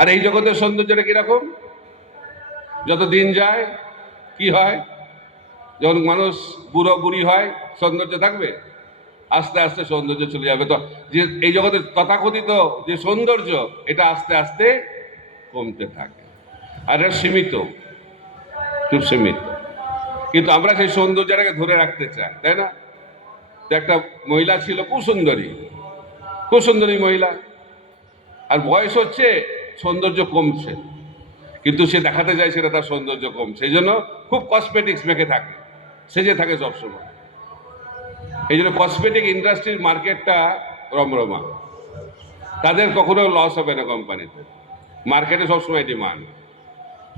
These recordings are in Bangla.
আর এই জগতের সৌন্দর্যটা কিরকম? যত দিন যায় কি হয়, যখন মানুষ বুড়ো বুড়ি হয় সৌন্দর্য থাকবে? আস্তে আস্তে সৌন্দর্য চলে যাবে। তো যে এই জগতের তথাকথিত যে সৌন্দর্য, এটা আস্তে আস্তে কমতে থাকে। আর এটা সীমিত, খুব সীমিত। কিন্তু আমরা সেই সৌন্দর্যটাকে ধরে রাখতে চাই, তাই না? তো একটা মহিলা ছিল খুব সুন্দরী, খুব সুন্দরী মহিলা, আর বয়স হচ্ছে, সৌন্দর্য কমছে, কিন্তু সে দেখাতে চায় সেটা তার সৌন্দর্য কমছে। সেই জন্য খুব কসমেটিক্স মেখে থাকে, সেজে থাকে সবসময়। এই জন্য কসমেটিক ইন্ডাস্ট্রির মার্কেটটা রমরমা, তাদের কখনো লস হবে না কোম্পানিতে, মার্কেটে সবসময় ডিমান্ড।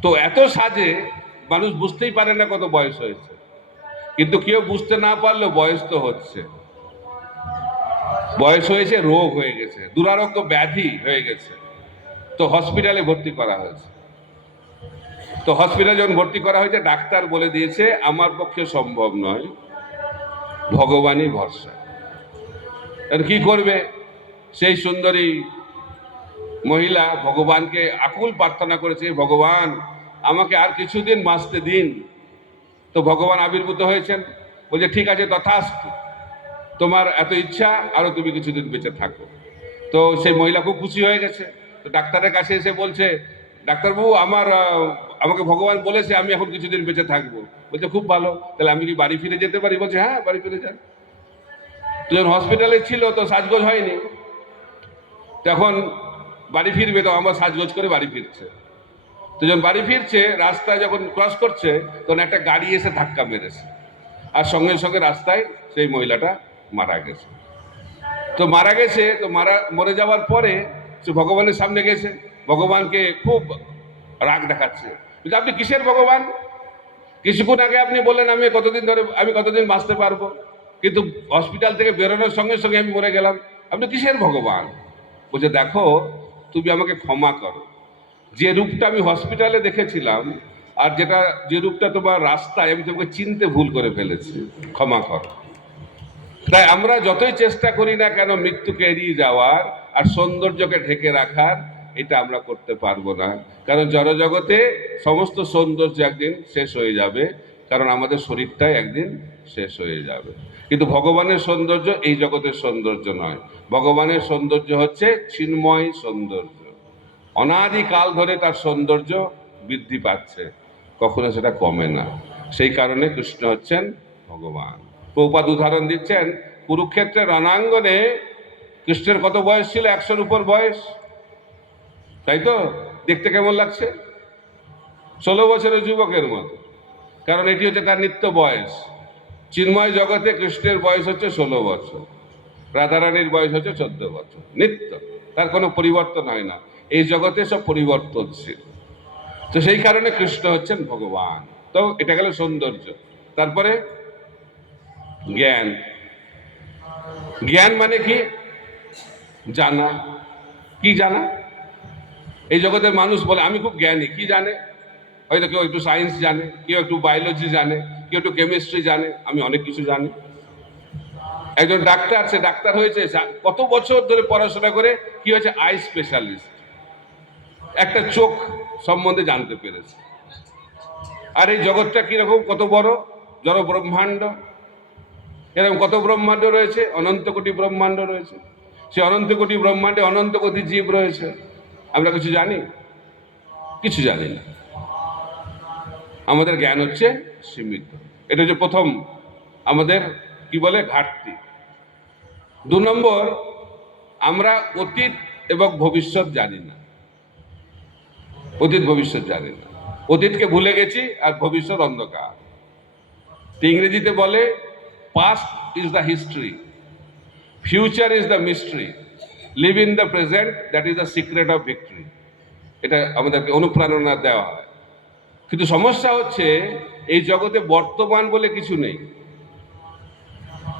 তো এত সাজে মানুষ বুঝতেই পারে না কত বয়স হয়েছে, কিন্তু কেউ বুঝতে না পারলেও বয়স তো হচ্ছে, বয়স হয়েছে, রোগ হয়ে গেছে, দুরারোগ্য ব্যাধি হয়ে গেছে। তো হসপিটালে ভর্তি করা হয়েছে। তো হসপিটালে যখন ভর্তি করা হয়েছে, ডাক্তার বলে দিয়েছে আমার পক্ষে সম্ভব নয়, ভগবানই ভরসা। আর কি করবে সেই সুন্দরী মহিলা? ভগবানকে আকুল প্রার্থনা করেছে, ভগবান আমাকে আর কিছুদিন বাঁচতে দিন। তো ভগবান আবির্ভূত হয়েছেন, বলছে ঠিক আছে তথাস্তু, তোমার এত ইচ্ছা, আরো তুমি কিছুদিন বেঁচে থাকো। তো সেই মহিলা খুব খুশি হয়ে গেছে। তো ডাক্তারের কাছে এসে বলছে, ডাক্তারবাবু আমাকে ভগবান বলেছে আমি এখন কিছুদিন বেঁচে থাকবো। বলছে খুব ভালো, তাহলে আমি কি বাড়ি ফিরে যেতে পারি? বলছে হ্যাঁ, বাড়ি ফিরে যান। তো যখন হসপিটালে ছিল তো সাজগোজ হয়নি, তখন বাড়ি ফিরবে, তো আমার সাজগোজ করে বাড়ি ফিরছে। তো যখন বাড়ি ফিরছে, রাস্তায় যখন ক্রস করছে, তখন একটা গাড়ি এসে ধাক্কা মেরেছে, আর সঙ্গে সঙ্গে রাস্তায় সেই মহিলাটা মারা গেছে। তো মারা গেছে, তো মরে যাওয়ার পরে সে ভগবানের সামনে গেছে, ভগবানকে খুব রাগ দেখাচ্ছে, বলছে আপনি কিসের ভগবান? কিছুক্ষণ আগে আপনি বললেন আমি কতদিন বাঁচতে পারবো, কিন্তু হসপিটাল থেকে বেরোনোর সঙ্গে সঙ্গে আমি মরে গেলাম। আপনি কিসের ভগবান? বলছে দেখো, তুমি আমাকে ক্ষমা করো, যে রূপটা আমি হসপিটালে দেখেছিলাম আর যে রূপটা তোমার রাস্তায়, আমি তোমাকে চিনতে ভুল করে ফেলেছি, ক্ষমা করো। তাই আমরা যতই চেষ্টা করি না কেন মৃত্যুকে এড়িয়ে যাওয়ার আর সৌন্দর্যকে ঢেকে রাখার, এটা আমরা করতে পারবো না। কারণ জড়জগতে সমস্ত সৌন্দর্য একদিন শেষ হয়ে যাবে, কারণ আমাদের শরীরটাই একদিন শেষ হয়ে যাবে। কিন্তু ভগবানের সৌন্দর্য এই জগতের সৌন্দর্য নয়। ভগবানের সৌন্দর্য হচ্ছে চিন্ময় সৌন্দর্য, অনাদিকাল ধরে তার সৌন্দর্য বৃদ্ধি পাচ্ছে, কখনো সেটা কমে না। সেই কারণে কৃষ্ণ হচ্ছেন ভগবান। প্রভুপাদ উদাহরণ দিচ্ছেন, কুরুক্ষেত্রের রণাঙ্গনে কৃষ্ণের কত বয়স ছিল? 100-র উপর বয়স, তাই তো? দেখতে কেমন লাগছে? 16 বছরের যুবকের মতো, কারণ এটি হচ্ছে তার নিত্য বয়স। চিন্ময় জগতে কৃষ্ণের বয়স হচ্ছে 16 বছর, রাধারানীর বয়স হচ্ছে 14 বছর, নিত্য, তার কোনো পরিবর্তন হয় না। এই জগতে সব পরিবর্তনশীল। তো সেই কারণে কৃষ্ণ হচ্ছেন ভগবান। তো এটা গেল সৌন্দর্য। তারপরে জ্ঞান। জ্ঞান মানে কি? জানা। কি জানা? এই জগতের মানুষ বলে আমি খুব জ্ঞানী, কি জানে? হয়তো কেউ একটু সায়েন্স জানে, কেউ একটু বায়োলজি জানে, কেউ একটু কেমিস্ট্রি জানে, আমি অনেক কিছু জানি। একজন ডাক্তার, সে ডাক্তার হয়েছে কত বছর ধরে পড়াশোনা করে, কি হয়েছে? আই স্পেশালিস্ট, একটা চোখ সম্বন্ধে জানতে পেরেছে। আর এই জগৎটা কিরকম, কত বড় জড় ব্রহ্মাণ্ড, এরকম কত ব্রহ্মাণ্ড রয়েছে, অনন্ত কোটি ব্রহ্মাণ্ড রয়েছে। সে অনন্ত কোটি ব্রহ্মাণ্ডে অনন্ত কোটি জীব রয়েছে, আমরা কিছু জানি? কিছু জানি না। আমাদের জ্ঞান হচ্ছে সীমিত। এটা হচ্ছে প্রথম আমাদের কি বলে ঘাটতি। 2 নম্বর, আমরা অতীত এবং ভবিষ্যৎ জানি না। অতীত ভবিষ্যৎ জানি না, অতীতকে ভুলে গেছি, আর ভবিষ্যৎ অন্ধকার। ইংরেজিতে বলে past is the history, future is the mystery, live in the present, that is the secret of victory. এটা আমাদেরকে অনুপ্রেরণা দেওয়া হয়। কিন্তু সমস্যা হচ্ছে এই জগতে বর্তমান বলে কিছু নেই।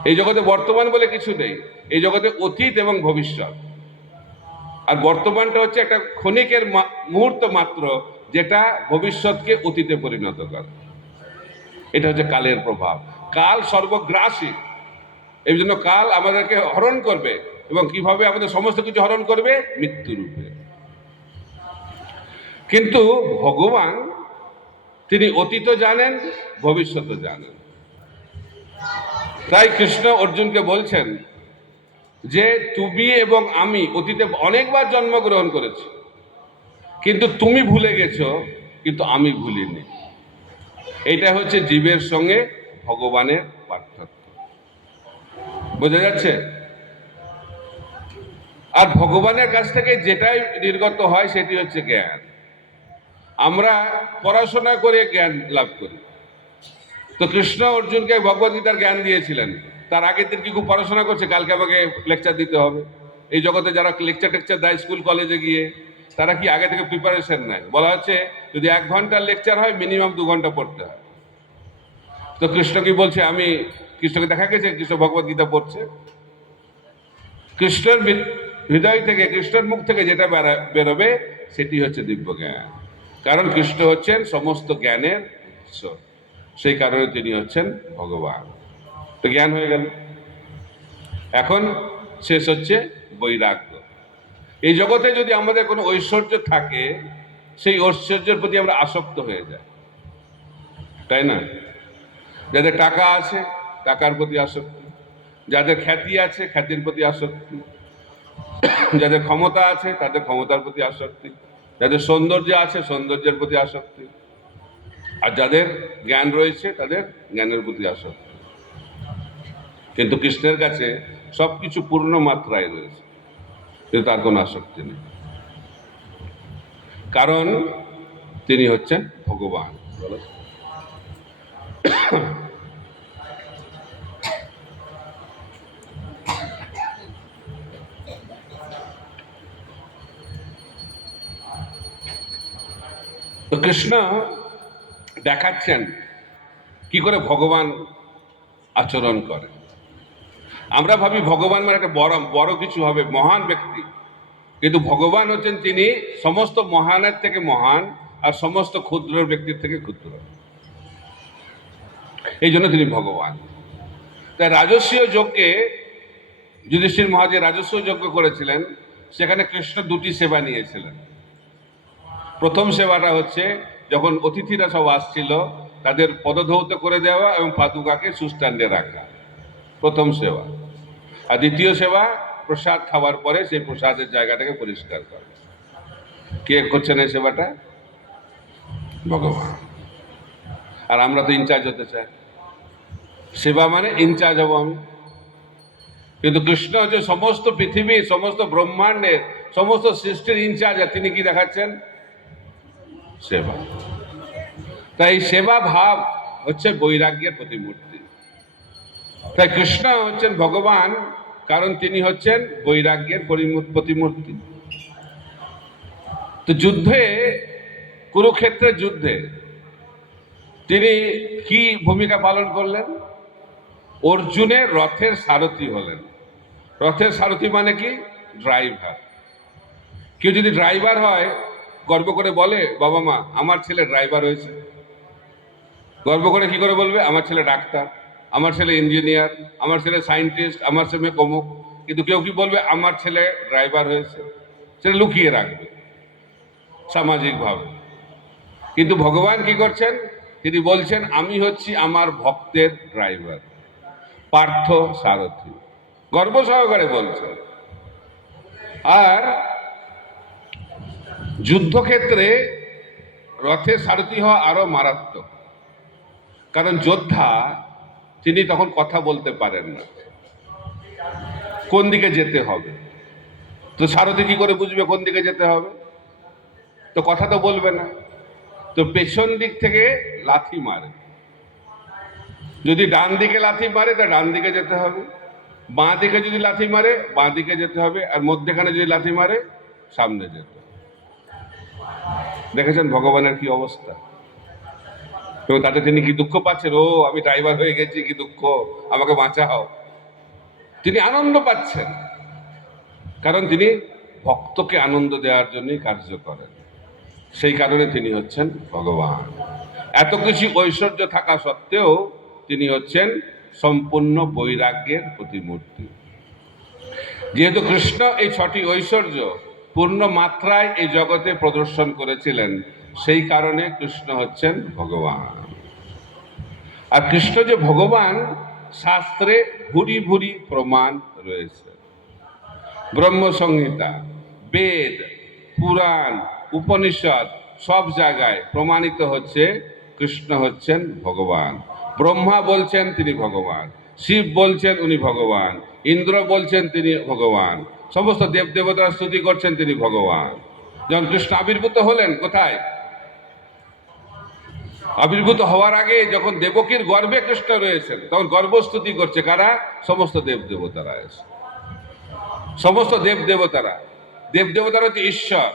এই জগতে বর্তমান বলে কিছু নেই, এই জগতে অতীত এবং ভবিষ্যৎ। আর বর্তমানটা হচ্ছে একটা ক্ষণিকের মুহূর্ত মাত্র, যেটা ভবিষ্যৎকে অতীতে পরিণত করে। এটা হচ্ছে কালের প্রভাব। কাল সর্বগ্রাসী, এই জন্য কাল আমাদেরকে হরণ করবে। এবং কিভাবে আমাদের সমস্ত কিছু হরণ করবে? মৃত্যু রূপে। কিন্তু ভগবান তিনি অতীত জানেন, ভবিষ্যৎ জানেন। তাই কৃষ্ণ অর্জুনকে বলছেন যে তুমি এবং আমি অতীতে অনেকবার জন্মগ্রহণ করেছি, কিন্তু তুমি ভুলে গেছো, কিন্তু আমি ভুলিনি। এইটা হচ্ছে জীবের সঙ্গে ভগবানের পার্থক্য। বোঝা যাচ্ছে? আর ভগবানের কাছ থেকে যেটাই নির্গত হয় সেটি হচ্ছে জ্ঞান। আমরা পড়াশোনা করে জ্ঞান লাভ করি। তো কৃষ্ণ অর্জুনকে ভগবদ্গীতার জ্ঞান দিয়েছিলেন, তার আগের দিন কি খুব পড়াশোনা করছে কালকে আমাকে লেকচার দিতে হবে? এই জগতে যারা লেকচার টেকচার দেয় স্কুল কলেজে গিয়ে, তারা কি আগে থেকে প্রিপারেশন নেয়? বলা হচ্ছে যদি 1 ঘন্টার লেকচার হয় মিনিমাম 2 ঘন্টা পড়তে হয়। তো কৃষ্ণ কি বলছে? আমি কৃষ্ণকে দেখা গেছে কৃষ্ণ ভগবদ্গীতা পড়ছে? কৃষ্ণের হৃদয় থেকে, কৃষ্ণের মুখ থেকে যেটা বেরোবে সেটি হচ্ছে দিব্য জ্ঞান। কারণ কৃষ্ণ হচ্ছেন সমস্ত জ্ঞানের উৎস, সেই কারণে তিনি হচ্ছেন ভগবান। তো জ্ঞান হয়ে গেল। এখন শেষ হচ্ছে বৈরাগ্য। এই জগতে যদি আমাদের কোনো ঐশ্বর্য থাকে, সেই ঐশ্বর্যের প্রতি আমরা আসক্ত হয়ে যাই, তাই না? যাদের টাকা আছে টাকার প্রতি আসক্তি, যাদের খ্যাতি আছে খ্যাতির প্রতি আসক্তি, যাদের ক্ষমতা আছে তাদের ক্ষমতার প্রতি আসক্তি, যাদের সৌন্দর্য আছে সৌন্দর্যের প্রতি আসক্তি, আর যাদের জ্ঞান রয়েছে তাদের জ্ঞানের প্রতি আসক্তি। কিন্তু কৃষ্ণের কাছে সবকিছু পূর্ণ মাত্রায় রয়েছে, কিন্তু তার কোনো আসক্তি নেই, কারণ তিনি হচ্ছেন ভগবান। তো কৃষ্ণ দেখাচ্ছেন কি করে ভগবান আচরণ করে। আমরা ভাবি ভগবান মানে একটা বড় বড় কিছু হবে, মহান ব্যক্তি, কিন্তু ভগবান হচ্ছেন তিনি সমস্ত মহানের থেকে মহান আর সমস্ত ক্ষুদ্র ব্যক্তির থেকে ক্ষুদ্র। এই জন্য তিনি ভগবান। তাই রাজস্বীয় যজ্ঞে যুধিষ্ঠির মহারাজ রাজস্ব যজ্ঞ করেছিলেন, সেখানে কৃষ্ণ 2টি সেবা নিয়েছিলেন। প্রথম সেবাটা হচ্ছে যখন অতিথিরা সব আসছিল তাদের পদধৌত করে দেওয়া এবং পাদুকাকে সুস্ট্যান্ডে রাখা, প্রথম সেবা। আর দ্বিতীয় সেবা প্রসাদ খাওয়ার পরে সেই প্রসাদের জায়গাটাকে পরিষ্কার করা। কে করছেন এই সেবাটা? ভগবান। আর আমরা তো ইনচার্জ হতে চাই, সেবা মানে ইনচার্জ হব আমি। কিন্তু কৃষ্ণ হচ্ছে সমস্ত পৃথিবী, সমস্ত ব্রহ্মাণ্ডের, সমস্ত সৃষ্টির ইনচার্জ, আর তিনি কি দেখাচ্ছেন? সেবা। তাই সেবা ভাব হচ্ছে বৈরাগ্যের প্রতিমূর্তি। তাই কৃষ্ণ হচ্ছেন ভগবান, কারণ তিনি হচ্ছেন বৈরাগ্যের প্রতিমূর্তি। তো যুদ্ধে, কুরুক্ষেত্রের যুদ্ধে তিনি কি ভূমিকা পালন করলেন? অর্জুনের রথের সারথি হলেন। রথের সারথি মানে কি? ড্রাইভার। কেউ যদি ড্রাইভার হয় গর্ব করে বলে বাবা মা আমার ছেলে ড্রাইভার হয়েছে। গর্ব করে কি করে বলবে? আমার ছেলে ডাক্তার, আমার ছেলে ইঞ্জিনিয়ার, আমার ছেলে সায়েন্টিস্ট, আমার ছেলে অমুক। কিন্তু কেউ কি বলবে? আমার ছেলে ড্রাইভার হয়েছে। সেটা লুকিয়ে রাখবে সামাজিকভাবে। কিন্তু ভগবান কি করছেন? তিনি বলছেন আমি হচ্ছি আমার ভক্তের ড্রাইভার, পার্থ সারথি। গর্ব সহকারে বলছেন। আর যুদ্ধক্ষেত্রে রথের সারথি হওয়া আরো মারাত্মক, কারণ যোদ্ধা তিনি তখন কথা বলতে পারেন না কোন দিকে যেতে হবে। তো সারথি কি করে বুঝবে কোন দিকে যেতে হবে? তো কথা তো বলবে না, তো পেছন দিক থেকে লাথি মারে। যদি ডান দিকে লাথি মারে তা ডান দিকে যেতে হবে, বাঁ দিকে যদি লাথি মারে বাঁ দিকে যেতে হবে, আর মধ্যেখানে যদি লাথি মারে সামনে যেতে হবে। দেখেছেন ভগবানের কি অবস্থা? এবং তাতে তিনি কি দুঃখ পাচ্ছেন? ও আমি ড্রাইভার হয়ে গেছি, কি দুঃখ, আমাকে বাঁচাও। তিনি আনন্দ পাচ্ছেন, কারণ তিনি ভক্তকে আনন্দ দেওয়ার জন্যই কার্য করেন। সেই কারণে তিনি হচ্ছেন ভগবান। এত কিছু ঐশ্বর্য থাকা সত্ত্বেও তিনি হচ্ছেন সম্পূর্ণ বৈরাগ্যের প্রতিমূর্তি। যেহেতু কৃষ্ণ এই 6টি ঐশ্বর্য পূর্ণ মাত্রায় এই জগতে প্রদর্শন করেছিলেন। সেই কারণে কৃষ্ণ হচ্ছেন ভগবান। আর কৃষ্ণ যে ভগবান, শাস্ত্রে ভুরি ভুরি প্রমাণ রয়েছে। ব্রহ্মসংহিতা, বেদ, পুরাণ, উপনিষদ সব জায়গায় প্রমাণিত হচ্ছে কৃষ্ণ হচ্ছেন ভগবান। ব্রহ্মা বলছেন তিনি ভগবান, শিব বলছেন উনি ভগবান, ইন্দ্র বলছেন তিনি ভগবান, সমস্ত দেবদেবতারা স্তুতি করছেন তিনি ভগবান। যখন কৃষ্ণ আবির্ভূত হলেন কোথায়? আবির্ভূত হওয়ার আগে যখন দেবকীর গর্ভে কৃষ্ণ রয়েছেন, তখন গর্ভস্তুতি করছে কারা? সমস্ত দেবদেবতারা এসে, সমস্ত দেবদেবতারা। দেবদেবতারা হচ্ছে ঈশ্বর,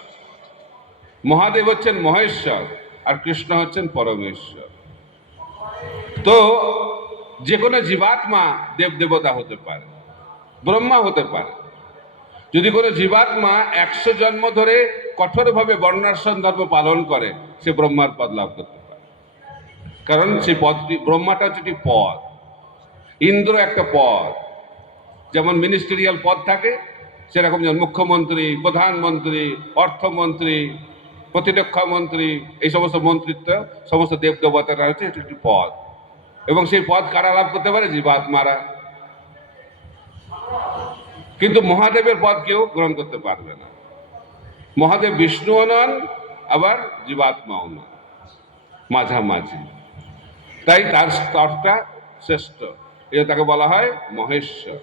মহাদেব হচ্ছেন মহেশ্বর, আর কৃষ্ণ হচ্ছেন পরমেশ্বর। তো যে কোনো জীবাত্মা দেবদেবতা হতে পারে, ব্রহ্মা হতে পারে। যদি কোনো জীবাত্মা 100 জন্ম ধরে কঠোরভাবে বর্ণাশ্রম ধর্ম পালন করে, সে ব্রহ্মার পদ লাভ করতে পারে। কারণ সেই পদটি, ব্রহ্মাটা হচ্ছে একটি পদ, ইন্দ্র একটা পদ। যেমন মিনিস্টেরিয়াল পদ থাকে, সেরকম যেমন মুখ্যমন্ত্রী, প্রধানমন্ত্রী, অর্থমন্ত্রী, প্রতিরক্ষা মন্ত্রী, এই সমস্ত মন্ত্রিত্ব সমস্ত দেবদেবতারা হচ্ছে একটি পদ। এবং সেই পদ কারা লাভ করতে পারে? জীবাত্মারা। কিন্তু মহাদেবের পদ কেউ গ্রহণ করতে পারবে না। মহাদেব বিষ্ণুও নন, আবার জীবাত্মাও নন, মাঝামাঝি। তাই তার স্তরটা শ্রেষ্ঠ, এই তাকে বলা হয় মহেশ্বর।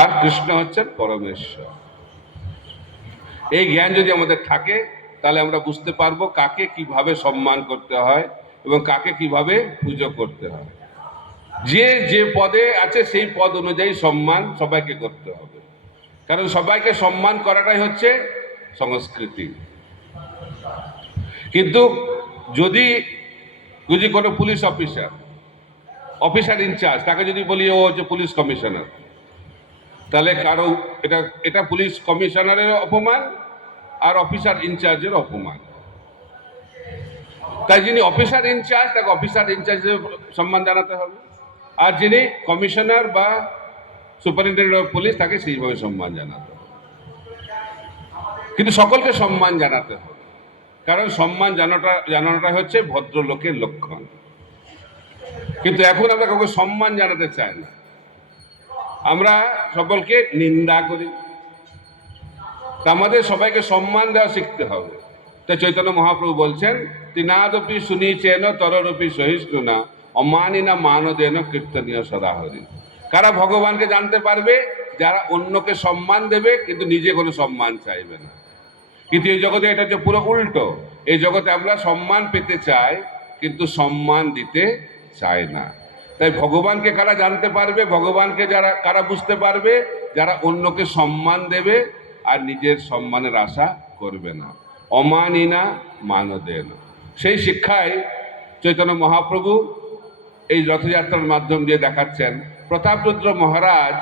আর কৃষ্ণ হচ্ছেন পরমেশ্বর। এই জ্ঞান যদি আমাদের থাকে, তাহলে আমরা বুঝতে পারবো কাকে কিভাবে সম্মান করতে হয় এবং কাকে কিভাবে পুজো করতে হয়। যে যে পদে আছে সেই পদ অনুযায়ী সম্মান সবাইকে করতে হবে। কারণ সবাইকে সম্মান করাটাই হচ্ছে সংস্কৃতি। কিন্তু যদি যদি কোনো পুলিশ অফিসার ইনচার্জ, তাকে যদি বলি ও হচ্ছে পুলিশ কমিশনার, তাহলে কারো এটা পুলিশ কমিশনারের অপমান আর অফিসার ইনচার্জের অপমান। তাই যিনি অফিসার ইনচার্জ, তাকে অফিসার ইনচার্জের সম্মান জানাতে হবে, আর যিনি কমিশনার বা সুপারিনটেন্ডেন্ট অফ পুলিশ, তাকে সেইভাবে সম্মান জানাতে হবে। কিন্তু সকলকে সম্মান জানাতে হবে, কারণ সম্মান জানানোটা হচ্ছে ভদ্রলোকের লক্ষণ। কিন্তু এখন আমরা কাউকে সম্মান জানাতে চাই না, আমরা সকলকে নিন্দা করি। তা আমাদের সবাইকে সম্মান দেওয়া শিখতে হবে। তাই চৈতন্য মহাপ্রভু বলছেন, তিনাদপি শুনিচেন তররূপী সহিষ্ণুনা অমানিনা মানদেন কীর্তনীয় সদাহরি। কারা ভগবানকে জানতে পারবে? যারা অন্যকে সম্মান দেবে কিন্তু নিজে কোনো সম্মান চাইবে না। কিন্তু এই জগতে এটা হচ্ছে পুরো উল্টো। এই জগতে আমরা সম্মান পেতে চাই কিন্তু সম্মান দিতে চাই না। তাই ভগবানকে কারা জানতে পারবে? ভগবানকে কারা বুঝতে পারবে? যারা অন্যকে সম্মান দেবে আর নিজের সম্মানের আশা করবে না। অমানিনা মানদেন, সেই শিক্ষায় চৈতন্য মহাপ্রভু এই রথযাত্রার মাধ্যম দিয়ে দেখাচ্ছেন। প্রতাপরুদ্র মহারাজ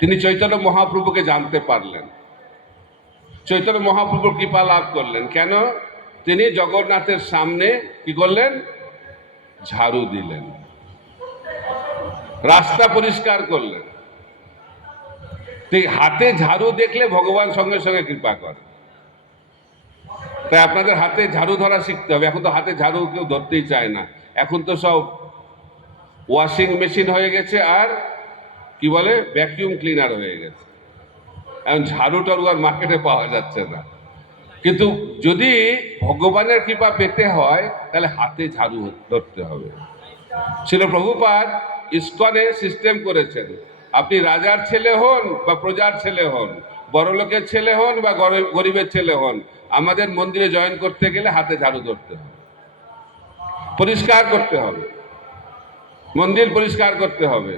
তিনি চৈতন্য মহাপ্রভুকে জানতে পারলেন, চৈতন্য মহাপ্রভুর কৃপা লাভ করলেন। কেন? তিনি জগন্নাথের সামনে কি করলেন? ঝাড়ু দিলেন, রাস্তা পরিষ্কার করলেন। হাতে ঝাড়ু দেখলে ভগবান সঙ্গে সঙ্গে কৃপা করে। তাই আপনাদের হাতে ঝাড়ু ধরা শিখতে হবে। এখন তো হাতে ঝাড়ু কেউ ধরতেই চায় না, এখন তো সব ওয়াশিং মেশিন হয়ে গেছে, আর কি বলে ভ্যাকিউম ক্লিনার হয়ে গেছে। এখন ঝাড়ু টাড়ু আর মার্কেটে পাওয়া যাচ্ছে না। কিন্তু যদি ভগবানের কৃপা পেতে হয় তাহলে হাতে ঝাড়ু ধরতে হবে। ছিল প্রভুপাদ ইসকনে সিস্টেম করেছেন, আপনি রাজার ছেলে হন বা প্রজার ছেলে হন, বড়লোকের ছেলে হন বা গরিবের ছেলে হন, আমাদের মন্দিরে জয়েন করতে গেলে হাতে ঝাড়ু ধরতে হবে, পরিষ্কার করতে হবে, মন্দির পরিষ্কার করতে হবে,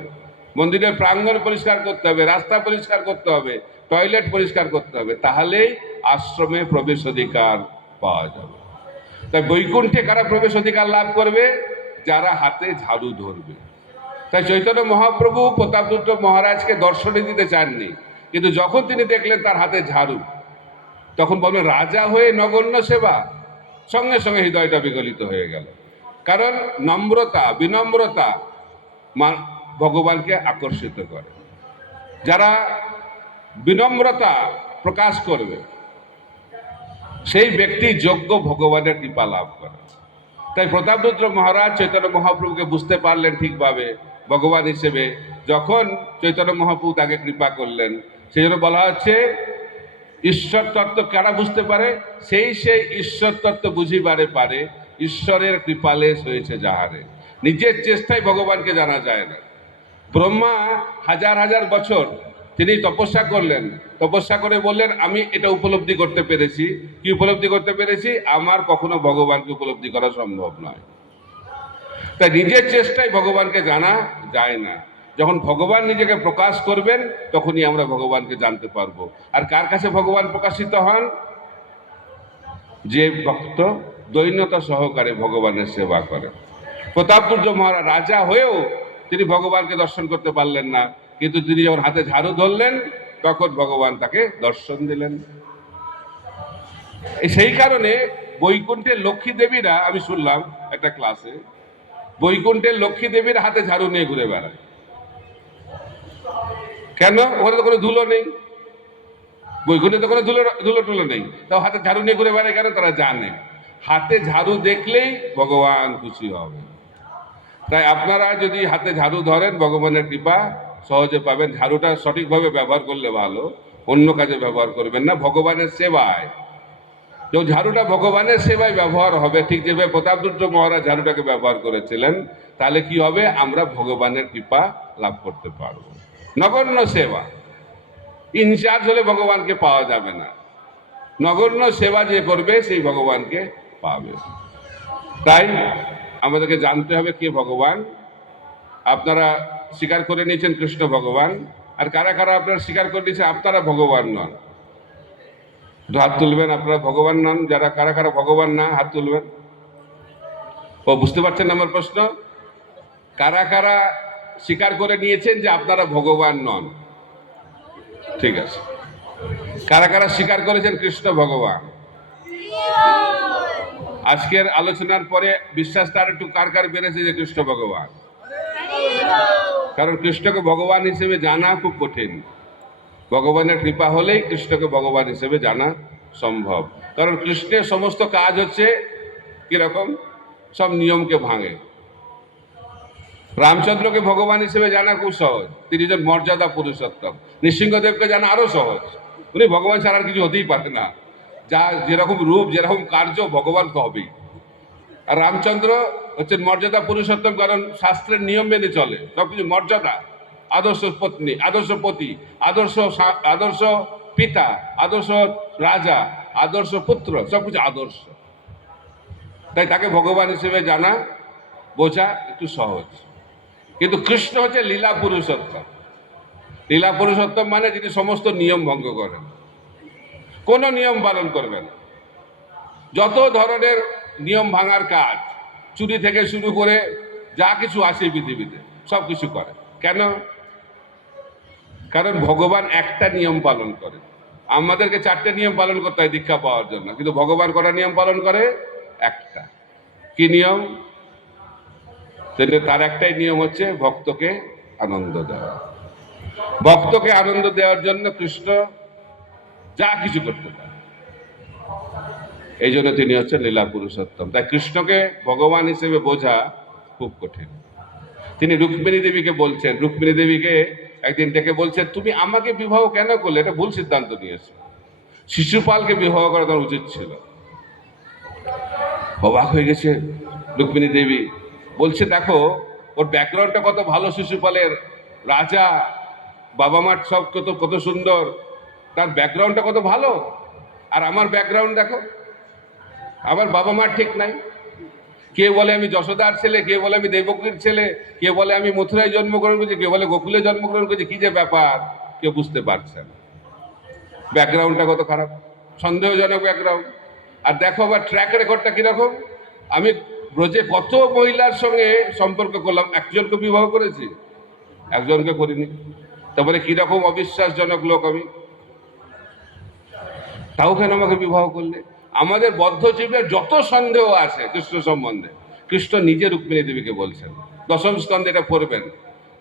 মন্দিরের প্রাঙ্গণ পরিষ্কার করতে হবে, রাস্তা পরিষ্কার করতে হবে, টয়লেট পরিষ্কার করতে হবে, তাহলেই আশ্রমে প্রবেশ অধিকার পাওয়া যাবে। তাই বৈকুণ্ঠে কারা প্রবেশ অধিকার লাভ করবে? যারা হাতে ঝাড়ু ধরবে। তাই চৈতন্য মহাপ্রভু প্রতাপরুদ্র মহারাজকে দর্শনে দিতে চাননি, কিন্তু যখন তিনি দেখলেন তার হাতে ঝাড়ু, তখন বললেন রাজা হয়ে নগণ্য সেবা, সঙ্গে সঙ্গে হৃদয়টা বিগলিত হয়ে গেল। কারণ নম্রতা, বিনম্রতা ভগবানকে আকর্ষিত করে। যারা বিনম্রতা প্রকাশ করবে, সেই ব্যক্তি যোগ্য ভগবানের কৃপা লাভ করে। তাই প্রতাপরুদ্র মহারাজ চৈতন্য মহাপ্রভুকে বুঝতে পারলেন ঠিকভাবে ভগবান হিসেবে, যখন চৈতন্য মহাপ্রভু তাকে কৃপা করলেন। সেই জন্য বলা হচ্ছে ঈশ্বর তত্ত্ব কারা বুঝতে পারে, সেই ঈশ্বর তত্ত্ব বুঝিবারে পারে, ঈশ্বরের কৃপালেশ হয়েছে যাহারে। নিজের চেষ্টায় ভগবানকে জানা যায় না। ব্রহ্মা হাজার হাজার বছর তিনি তপস্যা করলেন, তপস্যা করে বললেন আমি এটা উপলব্ধি করতে পেরেছি। কি উপলব্ধি করতে পেরেছি? আমার কখনো ভগবানকে উপলব্ধি করা সম্ভব নয়। তাই নিজের চেষ্টায় ভগবানকে জানা যায় না। যখন ভগবান নিজেকে প্রকাশ করবেন তখনই আমরা ভগবানকে জানতে পারবো। আর কার কাছে ভগবান প্রকাশিত হন? যে ভক্ত দৈন্যতা সহকারে ভগবানের সেবা করে। প্রতাপরুদ্র মহারাজ রাজা হয়েও তিনি ভগবানকে দর্শন করতে পারলেন না, কিন্তু তিনি যখন হাতে ঝাড়ু ধরলেন তখন ভগবান তাকে দর্শন দিলেন। সেই কারণে বৈকুণ্ঠের লক্ষ্মী দেবীরা, আমি শুনলাম একটা ক্লাসে, বৈকুণ্ঠের লক্ষ্মী দেবীর হাতে ঝাড়ু নিয়ে ঘুরে বেড়ায়। কেন? ওখানে তো কোনো ধুলো নেই, বৈকুণ্ঠে তো কোনো ধুলো টুলো নেই, তাও হাতে ঝাড়ু নিয়ে ঘুরে বেড়ায় কেন? তারা জানে হাতে ঝাড়ু দেখলেই ভগবান খুশি হবে। তাই আপনারা যদি হাতে ঝাড়ু ধরেন ভগবানের কৃপা সহজে পাবেন। ঝাড়ুটা সঠিকভাবে ব্যবহার করলে ভালো, অন্য কাজে ব্যবহার করবেন না, ভগবানের সেবায়। যখন ঝাড়ুটা ভগবানের সেবায় ব্যবহার হবে, ঠিক যেভাবে প্রতাপরুদ্র মহারাজ ঝাড়ুটাকে ব্যবহার করেছিলেন, তাহলে কি হবে? আমরা ভগবানের কৃপা লাভ করতে পারবো। নগণ্য সেবা, ইনচার্জ হলে ভগবানকে পাওয়া যাবে না। নগণ্য সেবা যে করবে সেই ভগবানকে পাবে। তাই আমাদেরকে জানতে হবে কে ভগবান। আপনারা স্বীকার করে নিয়েছেন কৃষ্ণ ভগবান, আর কারা কারা আপনারা স্বীকার করে নিয়েছেন আপনারা ভগবান নন? হাত তুলবেন আপনারা ভগবান নন। যারা কারা কারা ভগবান না, হাত তুলবেন। ও বুঝতে পারছেন আমার প্রশ্ন? কারা কারা স্বীকার করে নিয়েছেন যে আপনারা ভগবান নন? ঠিক আছে। কারা কারা স্বীকার করেছেন কৃষ্ণ ভগবান? আজকের আলোচনার পরে বিশ্বাসটা আর একটু কার কার বেড়েছে যে কৃষ্ণ ভগবান? কারণ কৃষ্ণকে ভগবান হিসেবে জানা খুব কঠিন। ভগবানের কৃপা হলেই কৃষ্ণকে ভগবান হিসেবে জানা সম্ভব। কারণ কৃষ্ণের সমস্ত কাজ হচ্ছে কিরকম? সব নিয়মকে ভাঙে। রামচন্দ্রকে ভগবান হিসেবে জানা খুব সহজ, তিনি যে মর্যাদা পুরুষোত্তম। নৃসিংহদেবকে জানা আরো সহজ, উনি ভগবান ছাড়া আর কিছু হতেই পারে না। যা যেরকম রূপ যেরকম কার্য ভগবান তো হবেই। আর রামচন্দ্র হচ্ছেন মর্যাদা পুরুষোত্তম, কারণ শাস্ত্রের নিয়ম মেনে চলে সবকিছু। মর্যাদা, আদর্শ পত্নী, আদর্শ পতি, আদর্শ পিতা, আদর্শ রাজা, আদর্শ পুত্র, সবকিছু আদর্শ। তাই তাকে ভগবান হিসেবে জানা বোঝা একটু সহজ। কিন্তু কৃষ্ণ হচ্ছে লীলা পুরুষোত্তম। লীলা পুরুষোত্তম মানে যিনি সমস্ত নিয়ম ভঙ্গ করেন, কোনো নিয়ম পালন করবেন। যত ধরনের নিয়ম ভাঙার কাজ, চুরি থেকে শুরু করে যা কিছু আছে পৃথিবীতে সব কিছু করে। কেন? কারণ ভগবান একটা নিয়ম পালন করে। আমাদেরকে 4টে নিয়ম পালন করতে হয় দীক্ষা পাওয়ার জন্য, কিন্তু ভগবান কটা নিয়ম পালন করে? একটা। কি নিয়ম? তার একটাই নিয়ম হচ্ছে ভক্তকে আনন্দ দেওয়া। ভক্তকে আনন্দ দেওয়ার জন্য কৃষ্ণ যা কিছু করতে পারে, এই জন্য তিনি হচ্ছেন লীলা পুরুষোত্তম। তাই কৃষ্ণকে ভগবান হিসেবে বোঝা খুব কঠিন। তিনি রুক্মিণী দেবীকে বলছেন, রুক্মিণী দেবীকে একদিন ডেকে বলছেন তুমি আমাকে বিবাহ কেন করলে? এটা ভুল সিদ্ধান্ত নিয়েছে, শিশুপালকে বিবাহ করা তোমার উচিত ছিল। অবাক হয়ে গেছে রুক্মিণী দেবী, বলছে দেখো ওর ব্যাকগ্রাউন্ডটা কত ভালো, শিশুপালের রাজা, বাবা মার সব কত সুন্দর, তার ব্যাকগ্রাউন্ডটা কত ভালো। আর আমার ব্যাকগ্রাউন্ড দেখো, আমার বাবা মার ঠিক নাই। কে বলে আমি যশোদার ছেলে, কে বলে আমি দেবকীর ছেলে, কে বলে আমি মথুরায় জন্মগ্রহণ করেছি, কে বলে গোকুলে জন্মগ্রহণ করেছি। কি যে ব্যাপার, কেউ বুঝতে পারছে না। ব্যাকগ্রাউন্ডটা কত খারাপ, সন্দেহজনক ব্যাকগ্রাউন্ড। আর দেখো আবার ট্র্যাক রেকর্ডটা কিরকম। আমি ব্রজে কত মহিলার সঙ্গে সম্পর্ক করলাম, একজনকে বিবাহ করেছি, একজনকে করিনি। তারপরে কিরকম অবিশ্বাসজনক লোক আমি, তাও কেন আমাকে বিবাহ করলে? আমাদের বদ্ধ জীবের যত সন্দেহ আছে কৃষ্ণ সম্বন্ধে, কৃষ্ণ নিজে রুক্মিণী দেবীকে বলছেন। দশম স্কন্ধে এটা পড়বেন,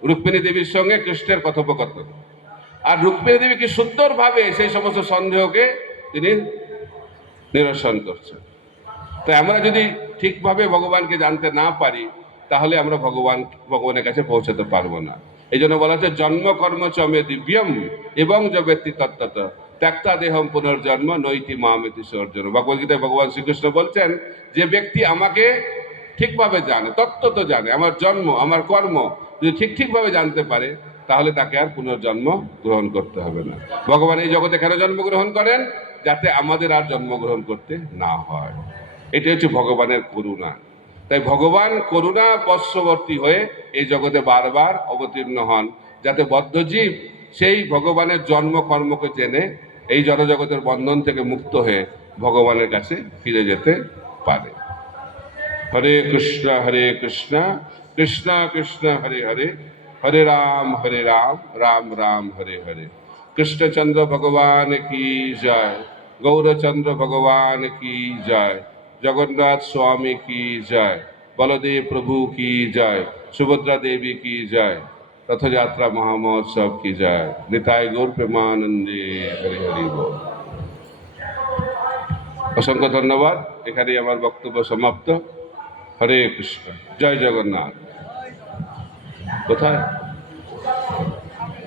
রুক্মিণী দেবীর সঙ্গে কৃষ্ণের কথোপকথন। আর রুক্মিণী দেবী কি সুন্দরভাবে সেই সমস্ত সন্দেহকে তিনি নিরসন করছেন। তাই আমরা যদি ঠিকভাবে ভগবানকে জানতে না পারি, তাহলে আমরা ভগবানের কাছে পৌঁছাতে পারবো না। এই জন্য বলা হচ্ছে জন্ম কর্ম চমে দিব্যম এবং য ব্যক্তি তত্ত্বত ত্যাক্তা দেহম পুনর্জন্ম নৈতি মামেতি সর্জন। ভগবদ্গীতায় ভগবান শ্রীকৃষ্ণ বলছেন, যে ব্যক্তি আমাকে ঠিকভাবে জানে, তত্ত্বত জানে, আমার জন্ম আমার কর্ম যদি ঠিকভাবে জানতে পারে, তাহলে তাকে আর পুনর্জন্ম গ্রহণ করতে হবে না। ভগবান এই জগতে কেন জন্মগ্রহণ করেন? যাতে আমাদের আর জন্মগ্রহণ করতে না হয়। এটি হচ্ছে ভগবানের করুণা। তাই ভগবান করুণা বশবর্তী হয়ে এই জগতে বারবার অবতীর্ণ হন, যাতে বদ্ধজীব সেই ভগবানের জন্ম কর্মকে জেনে এই জড়জগতের বন্ধন থেকে মুক্ত হয়ে ভগবানের কাছে ফিরে যেতে পারে। হরে কৃষ্ণ কৃষ্ণ কৃষ্ণ হরে হরে, হরে রাম রাম রাম হরে হরে। কৃষ্ণচন্দ্র ভগবান কি জয়, গৌরচন্দ্র ভগবান কি জয়, জগন্নাথ स्वामी की जय, बलदेव प्रभु की जय, सुभद्रा देवी की जय, रथयात्रा महामहोत्सव की जय। निताय गौर प्रेमानंदे, हरि हरि बोल। অসংখ্য ধন্যবাদ। এখানেই আমার বক্তব্য সমাপ্ত। হরে কৃষ্ণ, জয় জগন্নাথ। কোথায়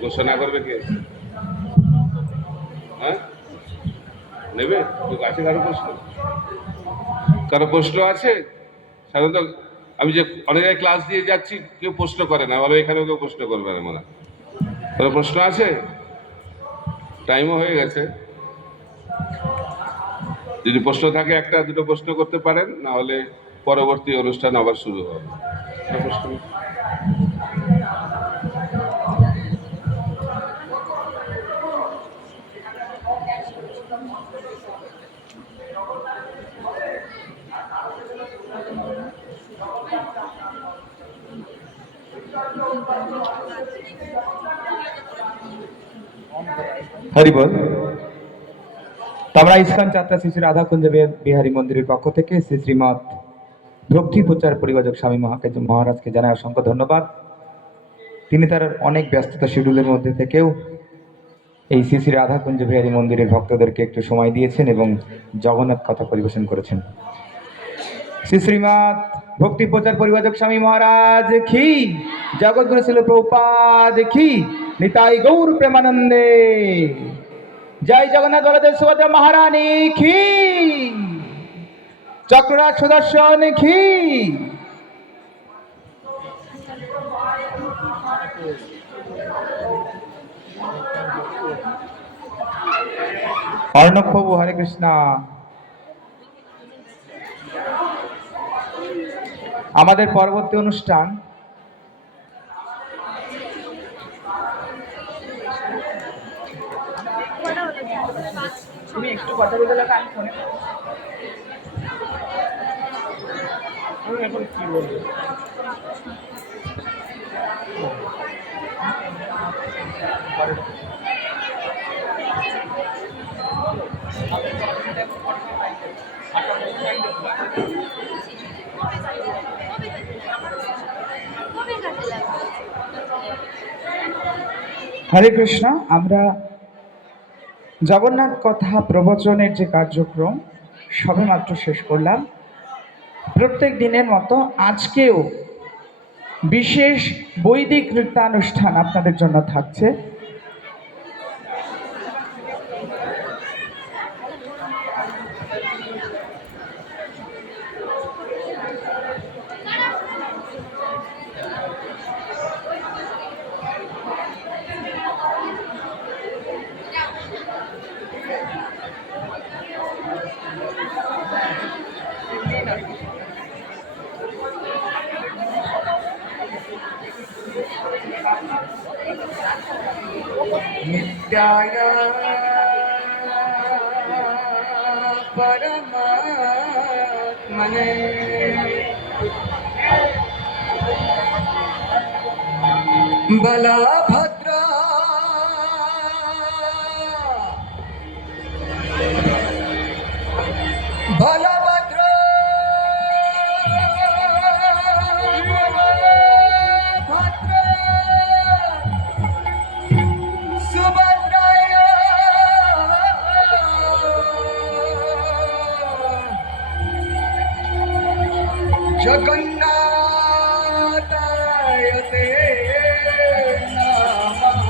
ঘোষণা করবে কে? হ্যাঁ, নেবে? আছে কারো প্রশ্ন আছে? সাধারণত আমি যে অনেক জায়গায় ক্লাস দিয়ে যাচ্ছি, কেউ প্রশ্ন করে না, বলো এখানেও কেউ প্রশ্ন করবে না। মনে কারো প্রশ্ন আছে? টাইমও হয়ে গেছে। যদি প্রশ্ন থাকে একটা দুটো প্রশ্ন করতে পারেন, না হলে পরবর্তী অনুষ্ঠান আবার শুরু হবে। প্রশ্ন? হরি বল। আমরা ইস্কন যাত্রা শ্রী শ্রী রাধাকুঞ্জ বিহারী মন্দিরের পক্ষ থেকে শ্রী শ্রীমৎ ভক্তি প্রচার পরিবাজক স্বামী মহারাজকে জানাই অসংখ্য ধন্যবাদ। তিনি তার অনেক ব্যস্ততা শিডিউলের মধ্যে থেকেও এই শ্রী শ্রী রাধাকুঞ্জ বিহারী মন্দিরের ভক্তদেরকে একটু সময় দিয়েছেন এবং জগন্নাথ কথা পরিবেশন করেছেন। শ্রী শ্রীমৎ ভক্তি প্রচার পরিবাজক স্বামী মহারাজ কি, জগৎগুরু শিল প্রভুপাদ কি, নিতাই গৌর প্রেমানন্দে। জয় জগন্নাথ বলদেব সুভদ্রা মহারানী কি, চক্ররাজ সুদর্শন কি। অর্ণব প্রভু, হরে কৃষ্ণ। আমাদের পরবর্তী অনুষ্ঠান তুমি একটু কথা বলে আমি ফোনে এখন কি বলবো। হরে কৃষ্ণ। আমরা জগন্নাথ কথা প্রবচনের যে কার্যক্রম সবেমাত্র শেষ করলাম। প্রত্যেক দিনের মতো আজকেও বিশেষ বৈদিক নৃত্যানুষ্ঠান আপনাদের জন্য থাকছে। नित्याय परमात्मने बलभद्रा बलभद्रा भद्रा सुबह जगन्नाथाय ते नमः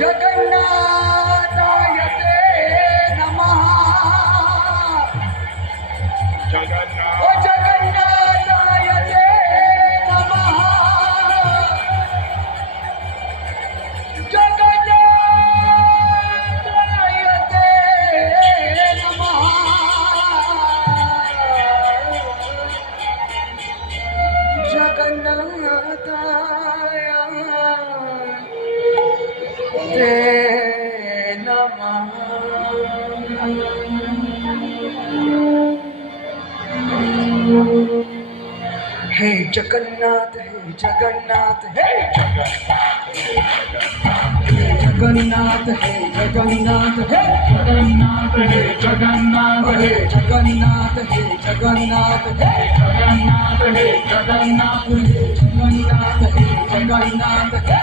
जगन्नाथाय ते नमः ओ जगन्नाथाय ते नमः जगन्नाथाय ते नमः जगन्नाथाय ते नमः हे जगन्नाथ हे जगन्नाथ हे जगन्नाथ हे जगन्नाथ हे जगन्नाथ हे जगन्नाथ हे जगन्नाथ हे जगन्नाथ हे जगन्नाथ हे जगन्नाथ जगन्नाथ हे जगन्नाथ हे